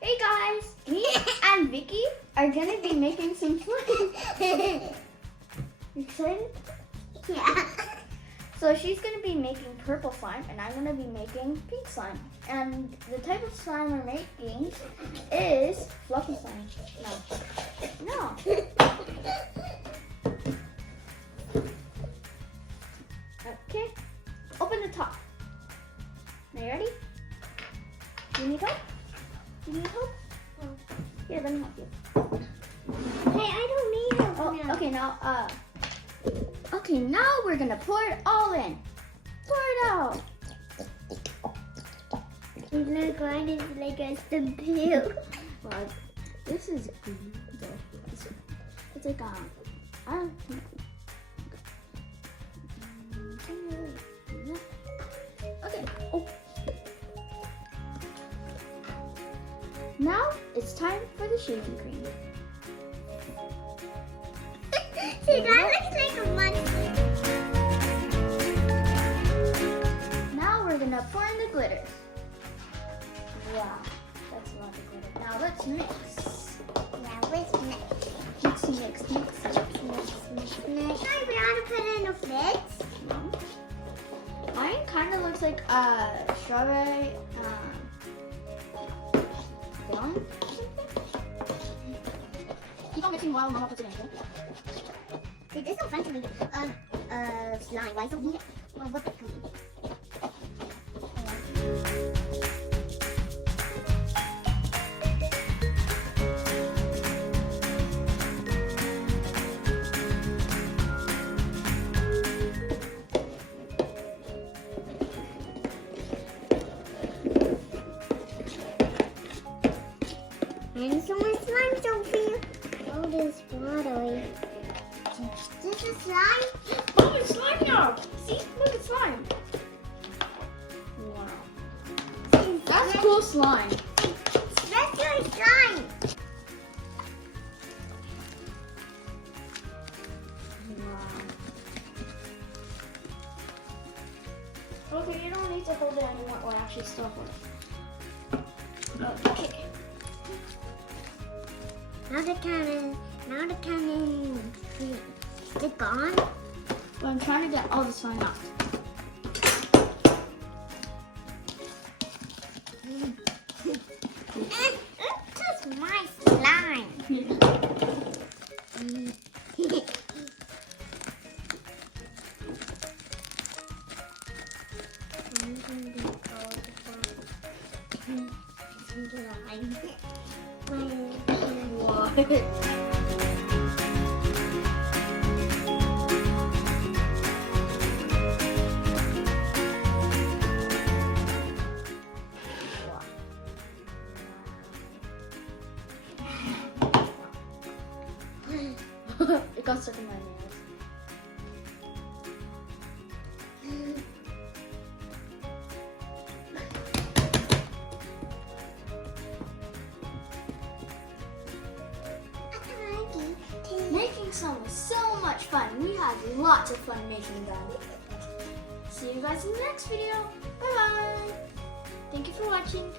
Hey guys, me and Vicky are gonna be making some slime. You excited? Yeah. So she's gonna be making purple slime and I'm gonna be making pink slime. And the type of slime we're making is fluffy slime. No. Okay, open the top. Are you ready? You need help? You need help? Here, let me help you. Hey, I don't need help Oh, now. okay, now we're gonna pour it all in. Pour it out. It looks like a stampede. Well, this is it's like I don't know. Okay. Oh. Now it's time for the shaving cream. See, that looks like a monkey. Now we're gonna pour in the glitter. Wow, that's a lot of glitter. Now let's mix. Yeah, what's next? Mix. Next. Sorry, we ought to put in the fits. Mine kind of looks like strawberry blonde. Keep on mixing while Mama puts it in. Okay? See, this is so fun to make slime. Why so weird? Well, what's it called? And so much slime, Sophie. Oh, this watery. This is slime. Oh, it's slime now. See? Look, it's slime. Wow. That's cool slime. That's your slime. Wow. Okay, you don't need to hold it anymore or actually still hold it. Okay. Now the cannon. Is it gone? Well, I'm trying to get all the slime out. It's just my slime. What? It got stuck in my nails. Making some was so much fun. We had lots of fun making them. See you guys in the next video. Bye bye. Thank you for watching.